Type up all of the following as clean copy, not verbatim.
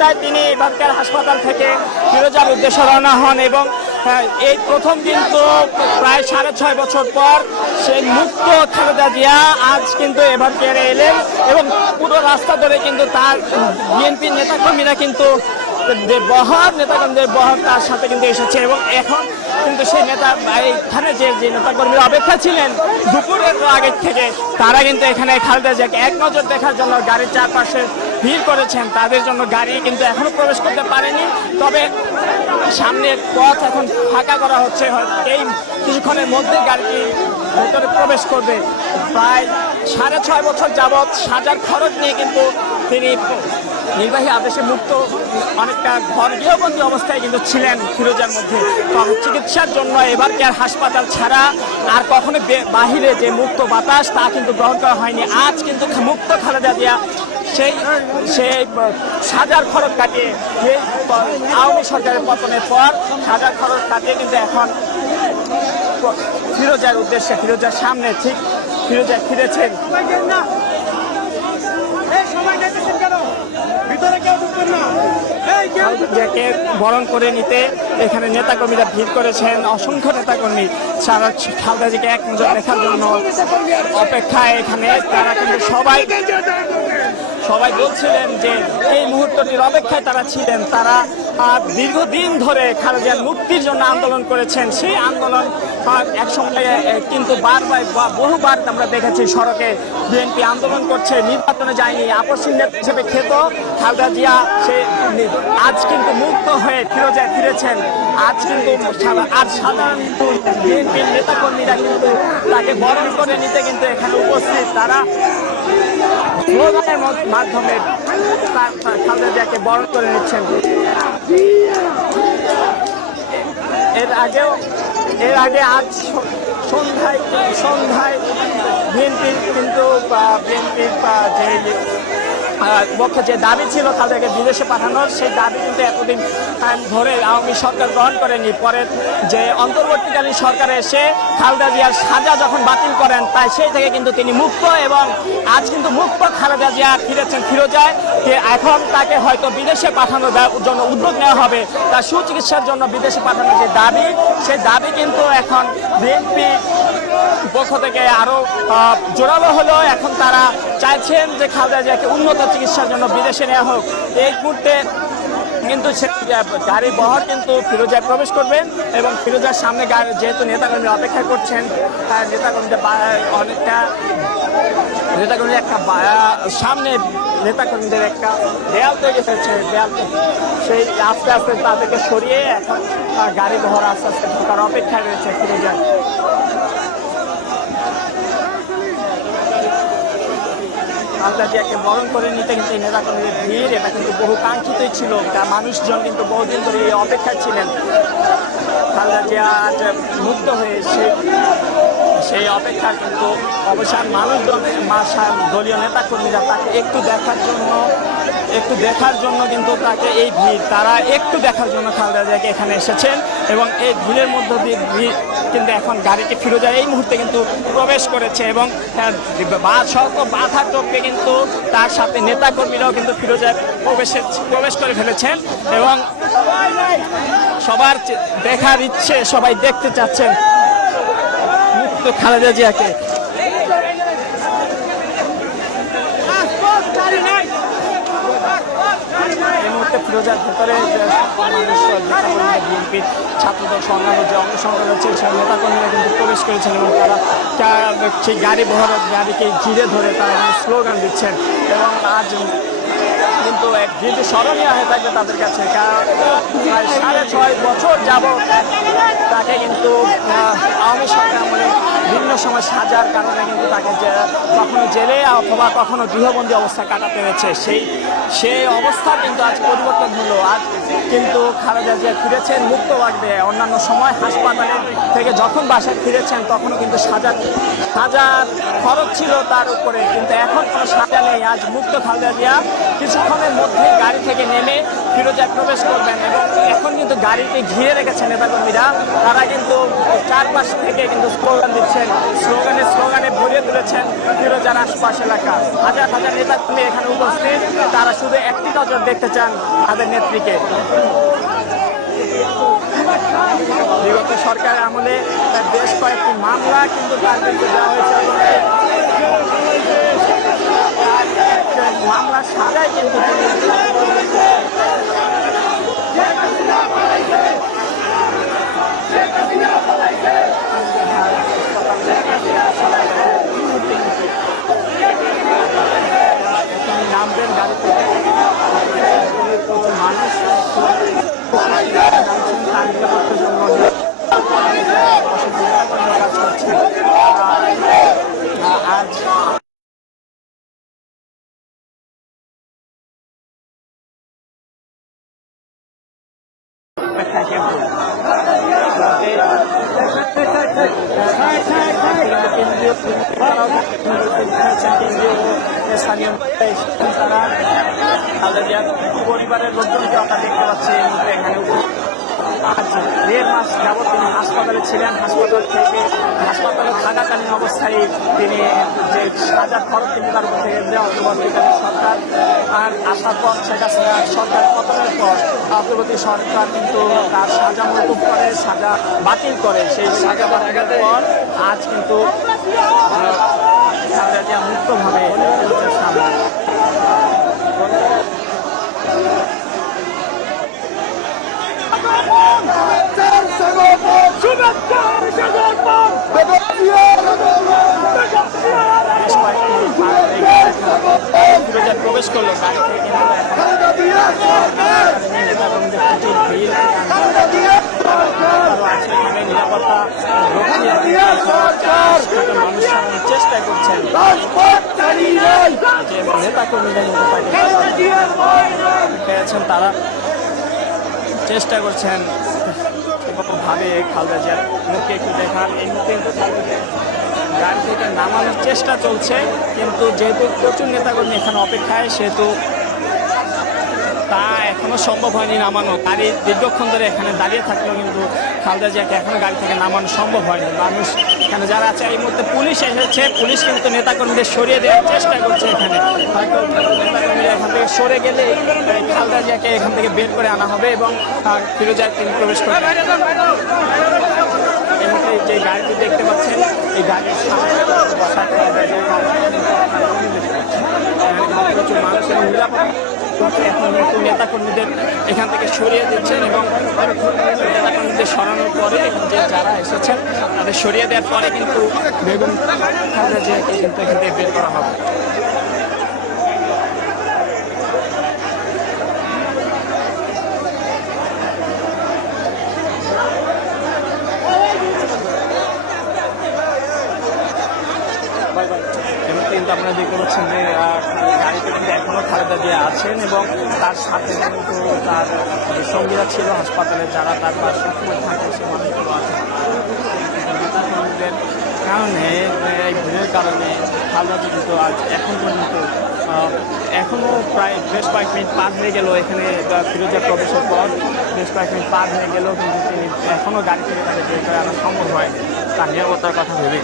ঘন্টায় তিনি এবারকার হাসপাতাল থেকে ফিরোজার উদ্দেশ্যে রওনা হন এবং এই প্রথম কিন্তু প্রায় 6.5 বছর পর সেই মুক্ত খালেদা জিয়া আজ কিন্তু এবারকারে এলেন এবং পুরো রাস্তা ধরে কিন্তু তার বিএনপির নেতাকর্মীরা কিন্তু নেতাকর্মীদের বহর তার সাথে কিন্তু এসেছে এবং এখন কিন্তু সেই নেতা এখানে যে নেতাকর্মীরা অপেক্ষা ছিলেন দুপুরের আগের থেকে তারা কিন্তু এখানে খালেদা জিয়াকে এক নজর দেখার জন্য গাড়ির চারপাশে ভিড় করেছেন। তাদের জন্য গাড়ি কিন্তু এখনো প্রবেশ করতে পারেনি, তবে সামনের পথ এখন ফাঁকা করা হচ্ছে। এই কিছুক্ষণের মধ্যে গাড়িটি ভেতরে প্রবেশ করবে। প্রায় 6.5 বছর যাবৎ সাজার খরচ নিয়ে কিন্তু তিনি নির্বাহী আদেশে মুক্ত অনেকটা ঘর গৃহবন্দী অবস্থায় কিন্তু ছিলেন ফিরোজার মধ্যে। চিকিৎসার জন্য এবারকার হাসপাতাল ছাড়া আর কখনো বাহিরে যে মুক্ত বাতাস তা কিন্তু গ্রহণ করা হয়নি। আজ কিন্তু মুক্ত খালেদা জিয়া সেই সাজার খরচ কাটিয়ে আওয়ামী সরকারের পতনের পর সাজার খরচ কাটিয়ে কিন্তু এখন ফিরোজার উদ্দেশ্যে ফিরোজার সামনে ঠিক ফিরোজা ফিরেছেন। যাকে বরণ করে নিতে এখানে নেতাকর্মীরা ভিড় করেছেন, অসংখ্য নেতাকর্মী সারা খালেদা জিয়াকে এক নজর দেখার জন্য অপেক্ষায় এখানে তারা কিন্তু সবাই বলছিলেন যে এই মুহূর্তটির অপেক্ষায় তারা ছিলেন। তারা দীর্ঘদিন ধরে খালেদা জিয়ার মুক্তির জন্য আন্দোলন করেছেন। সেই আন্দোলন এক সময় কিন্তু বহুবার আমরা দেখেছি সড়কে বিএনপি আন্দোলন করছে, নির্বাচনে যায়নি, আপসহীন নেতা হিসেবে খেত খালেদা জিয়া। সে আজ কিন্তু মুক্ত হয়ে ফিরেছেন। আজ কিন্তু সাধারণ বিএনপির নেতাকর্মীরা কিন্তু তাকে বরণ করে নিতে কিন্তু এখানে উপস্থিত। তারা স্লোগানের মাধ্যমে খালেদা জিয়াকে বরণ করে নিচ্ছেন। এর আগে আজ সন্ধ্যায় বিএনপির কিন্তু পক্ষে যে দাবি ছিল খালেদাকে বিদেশে পাঠানোর, সেই দাবি কিন্তু এতদিন ধরে আওয়ামী সরকার গ্রহণ করেনি। পরে যে অন্তর্বর্তীকালীন সরকারে এসে খালেদা জিয়ার সাজা যখন বাতিল করেন, তাই সেই থেকে কিন্তু তিনি মুক্ত এবং আজ কিন্তু মুক্ত খালেদা জিয়া ফিরেছেন ফিরোজায়। এখন তাকে হয়তো বিদেশে পাঠানোর জন্য উদ্যোগ নেওয়া হবে, তার সুচিকিৎসার জন্য বিদেশে পাঠানোর যে দাবি, সেই দাবি কিন্তু এখন বিএনপি পক্ষ থেকে আরো জোরালো হলো। এখন তারা চাইছেন যে খালেদা জিয়াকে উন্নত চিকিৎসার জন্য বিদেশে নেওয়া হোক। এই মুহূর্তে কিন্তু গাড়ি বহর কিন্তু ফিরোজায় প্রবেশ করবেন এবং ফিরোজার সামনে যেহেতু নেতাকর্মীরা অপেক্ষা করছেন, নেতাকর্মীদের একটা সামনে নেতাকর্মীদের একটা দেয়াল তৈরি হয়েছে। দেয়াল সেই আস্তে আস্তে তাদেরকে সরিয়ে এখন গাড়ি বহর আস্তে আস্তে ঢোকার অপেক্ষায় রয়েছে ফিরোজায়। খালেদা জিয়াকে বরণ করে নিতে কিন্তু এই নেতাকর্মীদের ভিড়, এটা কিন্তু বহু কাঙ্ক্ষিতই ছিল। মানুষজন কিন্তু বহুদিন ধরে এই অপেক্ষায় ছিলেন খালেদা জিয়া আজ মুক্ত হয়ে সেই অপেক্ষা কিন্তু অবসান। দলীয় নেতাকর্মীরা তাকে একটু দেখার জন্য কিন্তু তাকে এই ভিড়, তারা একটু দেখার জন্য খালেদা জিয়াকে এখানে এসেছেন এবং এই ভিড়ের মধ্য দিয়ে কিন্তু এখন গাড়িটি ফিরোজা এই মুহূর্তে কিন্তু প্রবেশ করেছে এবং বাধা টপকে কিন্তু তার সাথে নেতাকর্মীরাও কিন্তু ফিরোজায় প্রবেশ করে ফেলেছেন এবং সবার দেখার ইচ্ছে, সবাই দেখতে চাচ্ছেন মুক্ত খালেদা জিয়াকে। এই মুহূর্তে ফিরোজার ভেতরে বিএনপির ছাত্রদল অন্যান্য যে অংশগ্রহণ রয়েছে সেই নেতাকর্মীরা কিন্তু প্রবেশ করেছেন এবং তারা সেই গাড়িকে ঘিরে ধরে তারা স্লোগান দিচ্ছেন এবং আজ কিন্তু এক দিনটি স্মরণীয় হয়ে থাকবে তাদের কাছে। কারণ প্রায় 6.5 বছর যাবৎ তাকে কিন্তু আওয়ামী সরকার আমলে বিভিন্ন সময় সাজার কারণে কিন্তু তাকে কখনো জেলে অথবা কখনো গৃহবন্দী অবস্থা কাটাতে হয়েছে। সেই অবস্থা কিন্তু আজ পরিবর্তন হলো। আজ কিন্তু খালেদা জিয়া ফিরেছেন মুক্তভাবে। অন্যান্য সময় হাসপাতালে থেকে যখন বাসায় ফিরেছেন তখনও কিন্তু সাজার খরচ ছিল তার উপরে, কিন্তু এখন কোনো সাজা নেই। আজ মুক্ত খালেদা জিয়া কিছুক্ষণের মধ্যে গাড়ি থেকে নেমে ফিরোজায় প্রবেশ করবেন এবং এখন কিন্তু গাড়িকে ঘিরে রেখেছেন নেতাকর্মীরা। তারা কিন্তু চারপাশ থেকে কিন্তু স্লোগান দিচ্ছেন, স্লোগানে ভরিয়ে তুলেছেন ফিরোজার আশপাশ এলাকা। হাজার হাজার নেতাকর্মী এখানে উপস্থিত, তারা শুধু একটি নজর দেখতে চান তাদের নেত্রীকে। বিগত সরকারের আমলে বেশ কয়েকটি মামলা কিন্তু তার বিরুদ্ধে দেওয়া হয়েছে, মামলার সাজায় কিন্তু নামবেন গাড়িতে প্রচুর মানুষ আজ স্থানীয় পরিবারের লোকজনকে আমরা দেখতে পাচ্ছি এই মুহূর্তে এখানে। আজ 1.5 মাস যাবৎ তিনি হাসপাতালে ছিলেন। হাসপাতালে থাকাকালীন অবস্থায় তিনি যে সাজার খরচ তিনি তার উপর থেকে দেওয়া সরকার আর আসার পর সেটা সরকার পতনের পর অগ্রগতি সরকার কিন্তু তার সাজা মকুব করে, সাজা বাতিল করে। সেই সাজা বাতিলের পর আজ কিন্তু মুক্তভাবে সামনে প্রবেশ করলো নিরাপত্তা মানুষ চেষ্টা করছেন নেতা কর্মীদের পেয়েছেন, তারা চেষ্টা করছেন ভাবে খালেদা জিয়ার মুখে একটু দেখার। এই মুহূর্তে কিন্তু গাড়ি থেকে নামানোর চেষ্টা চলছে, কিন্তু যেহেতু প্রচুর নেতাকর্মী এখানে অপেক্ষায় সেহেতু তা এখনো সম্ভব হয়নি নামানো। গাড়ি দীর্ঘক্ষণ ধরে এখানে দাঁড়িয়ে থাকলেও কিন্তু খালেদা জিয়াকে এখনো গাড়ি থেকে নামানো সম্ভব হয়নি। মানুষ এখানে যারা আছে, এই মুহূর্তে পুলিশ এসেছে, পুলিশ কিন্তু নেতাকর্মীদের সরিয়ে দেওয়ার চেষ্টা করছে। এখানে হয়তো নেতাকর্মীরা এখান থেকে সরে গেলে খালেদা জিয়াকে এখান থেকে বের করে আনা হবে এবং ফিরোজায় তিনি প্রবেশ করবেন। এই মুহূর্তে যে গাড়িটি দেখতে পাচ্ছেন, এই গাড়ির সামনে প্রচুর মানুষের নিরাপত্তা এখন কিন্তু নেতাকর্মীদের এখান থেকে সরিয়ে দিচ্ছেন এবং নেতাকর্মীদের সরানোর পরে যে যারা এসেছেন তাদের সরিয়ে দেওয়ার পরে কিন্তু বেগম খালেদা জিয়াকে কিন্তু এখান থেকে বের করা হবে। কিন্তু আপনারা দেখতে পাচ্ছেন যে গাড়িতে কিন্তু এখনও খালেদা জিয়া আছেন এবং তার সাথে কিন্তু তার সঙ্গীরা ছিল হাসপাতালে, যারা তার পাশে থাকে সে মানুষগুলো আছে। নেতাকর্মীদের কারণে এই ভিড়ের কারণে খালেদা জিয়া কিন্তু আজ এখন পর্যন্ত এখনও প্রায় বেশ কয়েক মিনিট পার হয়ে গেল। এখানে ফিরোজা প্রবেশের পর বেশ কয়েক মিনিট পার হয়ে গেলেও কিন্তু তিনি এখনও গাড়ি থেকে তাকে বের করে আনা সম্ভব হয় তার নিরাপত্তার কথা ভেবে।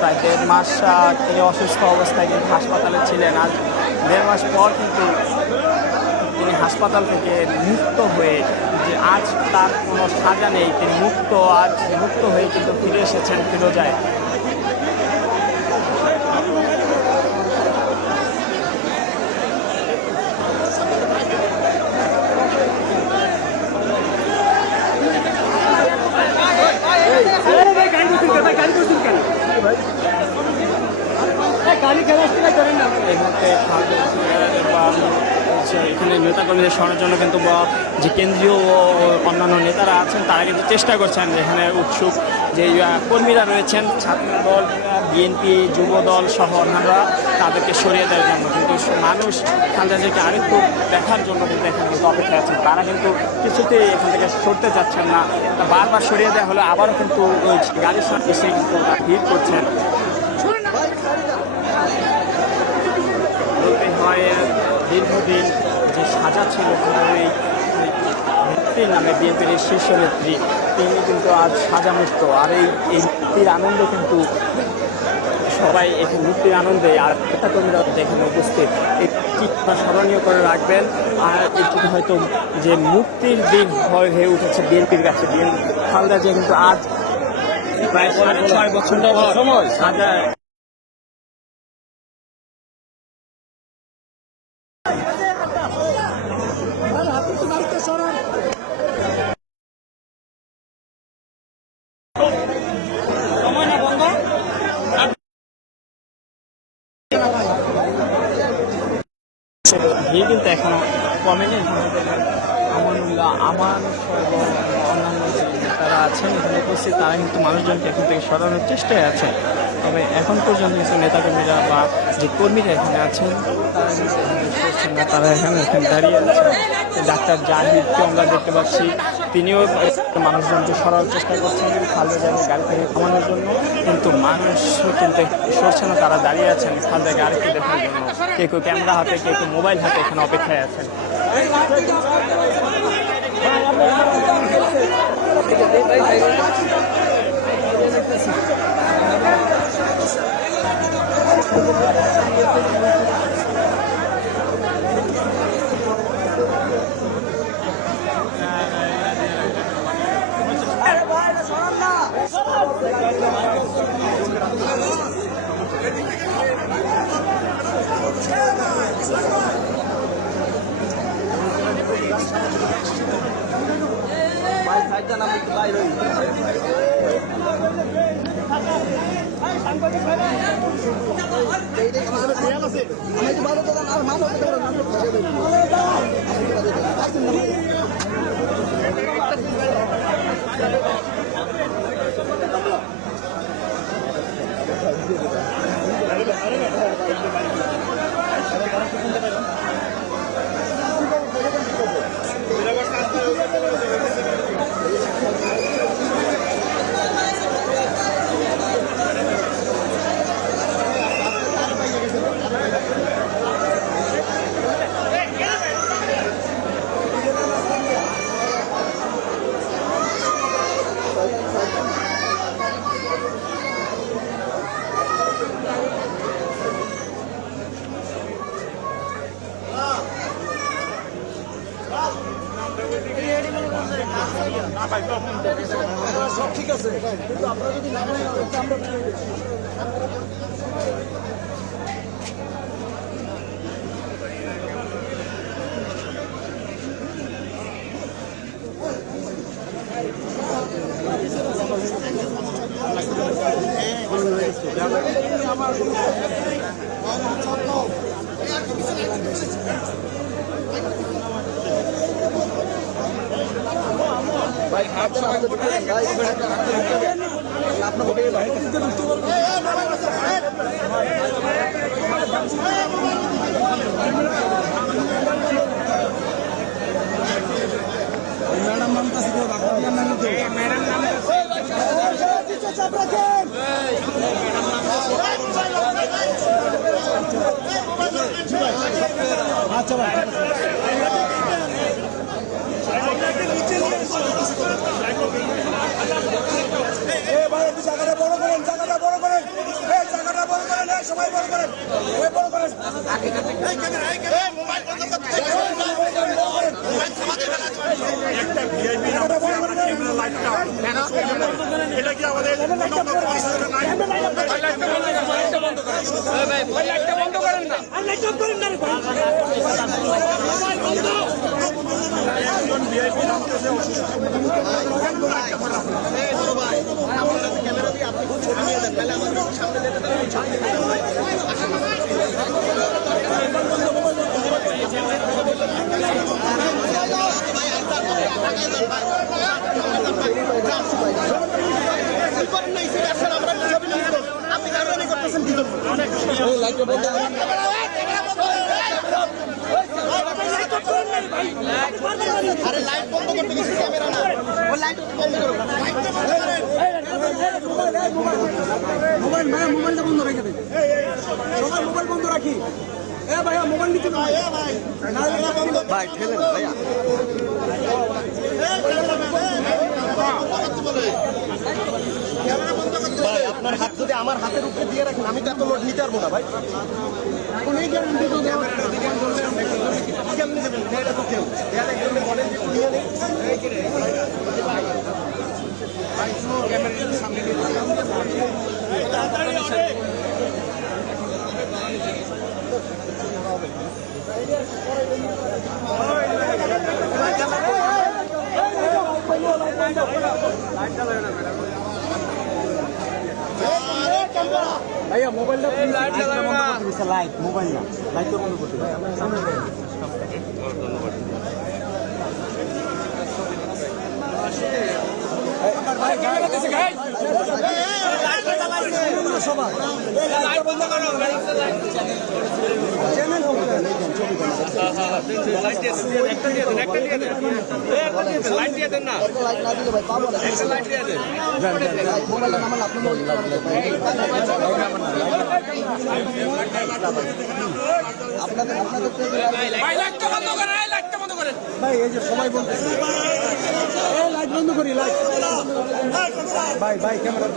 প্রায় 1.5 মাস তিনি অসুস্থ অবস্থায় কিন্তু হাসপাতালে ছিলেন। আজ 1.5 মাস পর কিন্তু তিনি হাসপাতাল থেকে মুক্ত হয়ে, যে আজ তার কোনো সাজা নেই, তিনি আজ মুক্ত হয়ে কিন্তু ফিরে এসেছেন ফিরোজায়। এখানে নেতাকর্মীদের সরানোর জন্য কিন্তু যে কেন্দ্রীয় ও অন্যান্য নেতারা আছেন তারা কিন্তু চেষ্টা করছেন, এখানে উৎসুক যে কর্মীরা রয়েছেন ছাত্রদল, বিএনপি, যুবদল সহ অন্যান্যরা তাদেরকে সরিয়ে দেওয়ার জন্য। কিন্তু মানুষ খালেদা জিয়াকে আরেকটু দেখার জন্য কিন্তু এখানে কিন্তু অপেক্ষা আছেন, তারা কিন্তু কিছুতেই এখান থেকে সরতে চাচ্ছেন না। বারবার সরিয়ে দেওয়া হলে আবারও কিন্তু গাড়ির সাথে এসে কিন্তু ভিড় করছেন। জয়ের দীর্ঘদিন যে সাজা ছিল এই নেত্রীর নামে, বিএনপির শীর্ষ নেত্রী, তিনি কিন্তু আজ সাজামুক্ত। আর এই মুক্তির আনন্দ কিন্তু সবাই এখানে মুক্তির আনন্দে, আর নেতাকর্মীরা এখানে উপস্থিত, এটি স্মরণীয় করে রাখবেন। আর এটি হয়তো যে মুক্তির দিন হয়ে উঠেছে বিএনপির কাছে। খালেদা জিয়া কিন্তু আজ প্রায় 6 বছর সময় সাজা ভিড় কিন্তু এখনো কমেনি। আমানুল্লাহ, আমান সহ অন্যান্য যে নেতারা আছেন এখানে উপস্থিত, তারা কিন্তু মানুষজনকে এখান থেকে সরানোর চেষ্টায় আছে। তবে এখন পর্যন্ত কিছু নেতাকর্মীরা বা যে কর্মীরা এখানে আছেন তারা কিন্তু এখানে সরছেন না, তারা এখানে দাঁড়িয়ে আছেন। ডাক্তার জাহিদকে আমরা দেখতে পাচ্ছি, তিনিও মানুষজনকে সরানোর চেষ্টা করছেন কিন্তু খালেদা জিয়ার গাড়ি থেকে থামানোর জন্য, কিন্তু মানুষ কিন্তু সরছে না, তারা দাঁড়িয়ে আছেন খালেদা গাড়িকে দেখার জন্য। কেউ কেউ ক্যামেরা হাতে, কেউ কেউ মোবাইল হাতে এখানে অপেক্ষায় আছেন। সব ঠিক আছে, কিন্তু আপনারা যদি না আমরা ভাই হাত সামনে ভাই আপনার ম্যাডাম নাম কাছে ম্যাডাম নাম আচ্ছা ভাই সবাই বড় করেন, বড় করেন। একটা ভিআইপি এটা কি আমাদের বন্ধ করেন না, ভিআইপি ক্যামেরা দিয়ে আপনি ছবি নিয়ে দেন, তাহলে আমাদের সামনে যেতে আপনি কারণে করতেছেন কি জন্য? আরে লাইট বন্ধ করতে গেছি, ক্যামেরা না, ওই লাইট বন্ধ করো, মোবাইলটা বন্ধ রেখে দেন, সবাই মোবাইল বন্ধ রাখি। ভাই ঠেলেন ভাইয়া ভাই আপনার হাত যদি আমার হাতের উপরে দিয়ে রাখেন আমি তো এত লোড নিতে পারবো না ভাই কেমনি দেবেন এটা তো কেউ মডেল নিয়ে নেই ভাইয়া মোবাইলটা লাইট মোবাইল না লাইট তো বন্ধ করতে ভাই এই যে সময় বলতেছি লাইট বন্ধ করি লাইট ভাই ভাই ক্যামেরা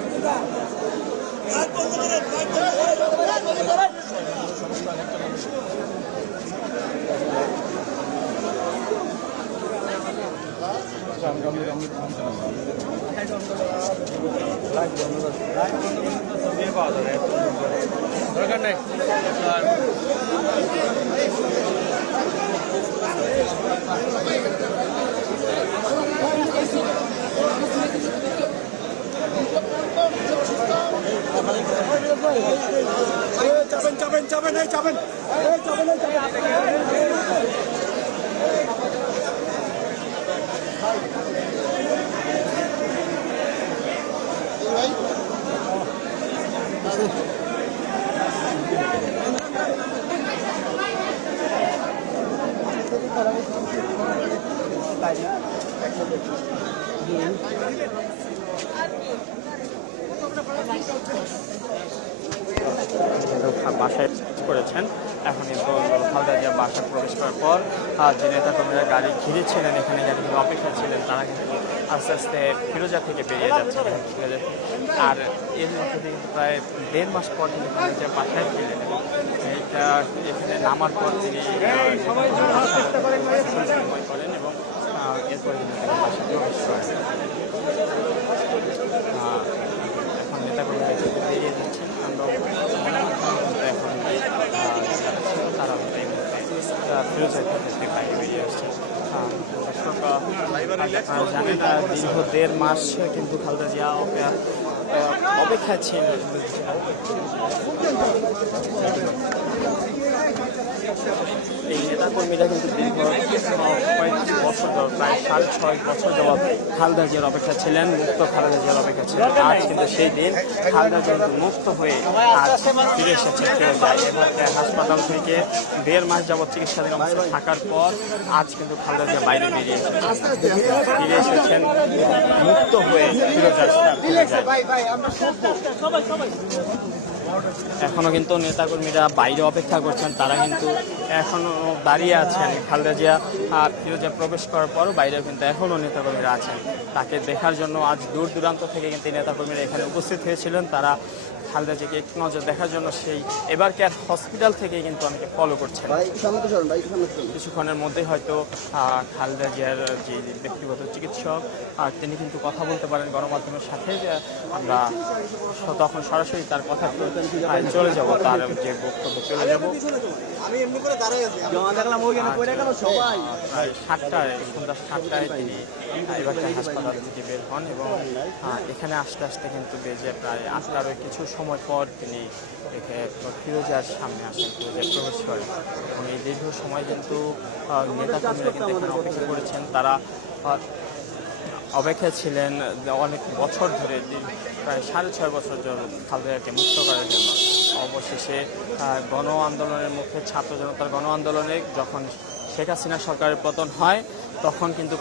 দরকার নেই চাবেন বাসায় করেছেন এখন কিন্তু খালেদা জিয়া বাসায় প্রবেশ করার পর যে নেতাকর্মীরা গাড়ি ঘিরেছিলেন এখানে যারা অপেক্ষা ছিলেন তারা কিন্তু আস্তে আস্তে ফিরোজা থেকে বেরিয়ে যাচ্ছে আর এর মধ্যে কিন্তু প্রায় 1.5 মাস পর কিন্তু খালেদা জিয়া বাসায় ফিরলেন এবং এইটা এখানে নামার পর তিনি করেন এবং এরপরে কিন্তু বাসায় প্রবেশ করেন এখন নেতাকর্মীরা বেরিয়ে যাচ্ছেন আমরা এখন তারা ফিরোজা থেকে বাইরে বেরিয়ে আসছেন জানেন দীর্ঘ 1.5 মাস কিন্তু খালেদা জিয়া অপেক্ষায় ছিলেন এই নেতাকর্মীরা কিন্তু দীর্ঘ কয়েকটি বছর প্রায় 6.5 বছর যাবৎ খালেদা জিয়ার অপেক্ষা ছিলেন মুক্ত খালেদা জিয়ার অপেক্ষা ছিলেন আজ কিন্তু সেই দিন খালেদা জিয়া মুক্ত হয়ে আজ ফিরে এসেছেন ফিরোজায় এবং হাসপাতাল থেকে 1.5 মাস যাবৎ চিকিৎসাধীন অবস্থায় থাকার পর আজ কিন্তু খালেদা জিয়া বাইরে ফিরে এসেছেন মুক্ত হয়ে ফিরোজায় এখনো কিন্তু নেতাকর্মীরা বাইরে অপেক্ষা করছেন তারা কিন্তু এখনো দাঁড়িয়ে আছেন খালেদা জিয়া ফিরোজা প্রবেশ করার পরও বাইরেও কিন্তু এখনো নেতাকর্মীরা আছেন তাকে দেখার জন্য আজ দূর দূরান্ত থেকে কিন্তু নেতাকর্মীরা এখানে উপস্থিত হয়েছিলেন তারা খালেদা জিয়াকে একটু নজর দেখার জন্য সেই এবার কেয়ার হসপিটাল থেকে কিন্তু আমাকে ফলো করছেন কিছুক্ষণের মধ্যেই হয়তো খালেদা জিয়ার যে ব্যক্তিগত চিকিৎসক তিনি কিন্তু কথা বলতে পারেন গণমাধ্যমের সাথে আমরা তখন সরাসরি তার কথা চলে যাব তার যে বক্তব্য চলে যাব প্রায় 7টায় সন্ধ্যা 7টায় তিনি এবার হাসপাতাল থেকে বের হন এবং এখানে আসতে আসতে কিন্তু বেজে প্রায় 8টারও কিছু সময় পর তিনি ফিরোজার সামনে আসেন ফিরোজার প্রবেশ করেন এবং এই দীর্ঘ সময় কিন্তু নেতাকর্মীরা কিন্তু এখানে অপেক্ষা করেছেন তারা অপেক্ষা ছিলেন অনেক বছর ধরে প্রায় 6.5 বছর খালেদাকে মুক্ত করার জন্য অবশেষে গণ আন্দোলনের মুখে ছাত্র জনতার গণ আন্দোলনে যখন শেখ হাসিনা সরকারের পতন হয় তখন কিন্তু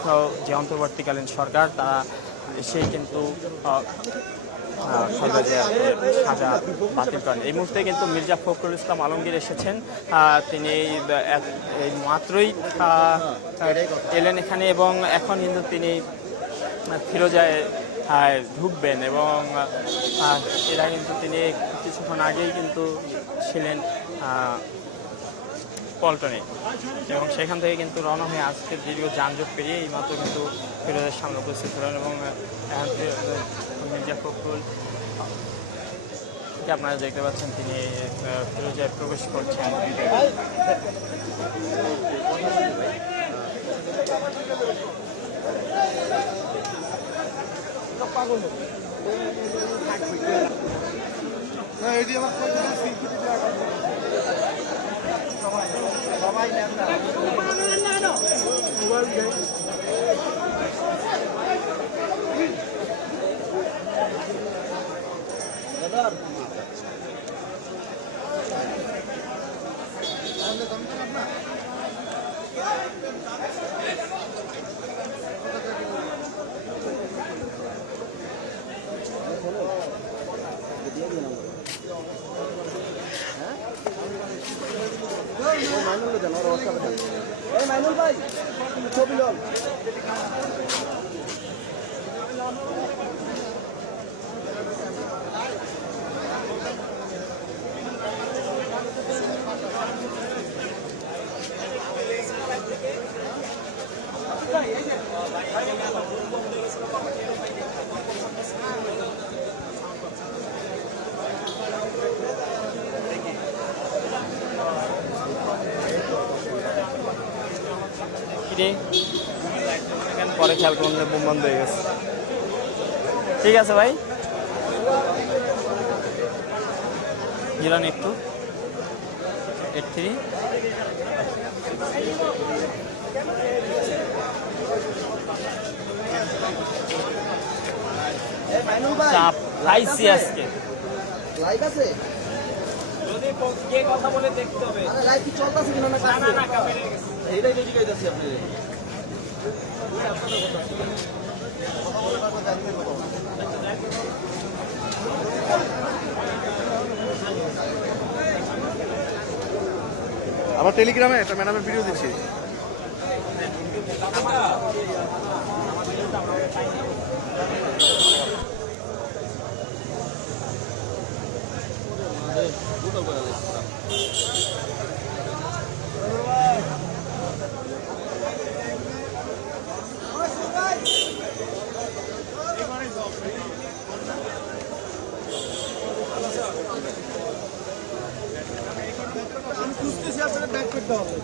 যে অন্তর্বর্তীকালীন সরকার তারা সেই কিন্তু খালেদা জিয়ার সাজা বাতিল করেন। এই মুহূর্তে কিন্তু মির্জা ফখরুল ইসলাম আলমগীর এসেছেন। তিনি এই মাত্রই এলেন এখানে এবং এখন কিন্তু তিনি ফিরোজায় ঢুকবেন এবং এরা কিন্তু তিনি কিছুক্ষণ আগেই কিন্তু ছিলেন পল্টনে এবং সেখান থেকে কিন্তু রওনা হয়ে আজকে দীর্ঘ যানজট পেরিয়ে এই মাত্র কিন্তু ফিরোজের সামনে উপস্থিত হলেন এবং এখন মির্জা ফখরুল আপনারা দেখতে পাচ্ছেন তিনি ফিরোজায় প্রবেশ করছেন। মাইনুল ভাই ছবি লন পরে খেয়াল করলে বোম বন্ধ হয়ে গেছে। ঠিক আছে ভাই, জিরান একটু 83 চাপ লাইছি আজকে লাইভ আছে যদি কে কথা বলে দেখতে হবে। আরে লাইভ কি চলতেছে কিনা না কাটছে না কাপে গেছে এইটাই তো জিজ্ঞাসা আপনি আবার টেলিগ্রামে একটা ম্যাডামের ভিডিও দিচ্ছি। খুঁজতেছি আপনারা ব্যাক করতে হবে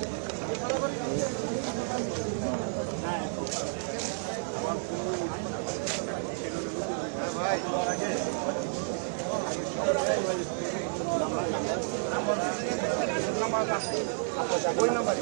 ওই নাম্বার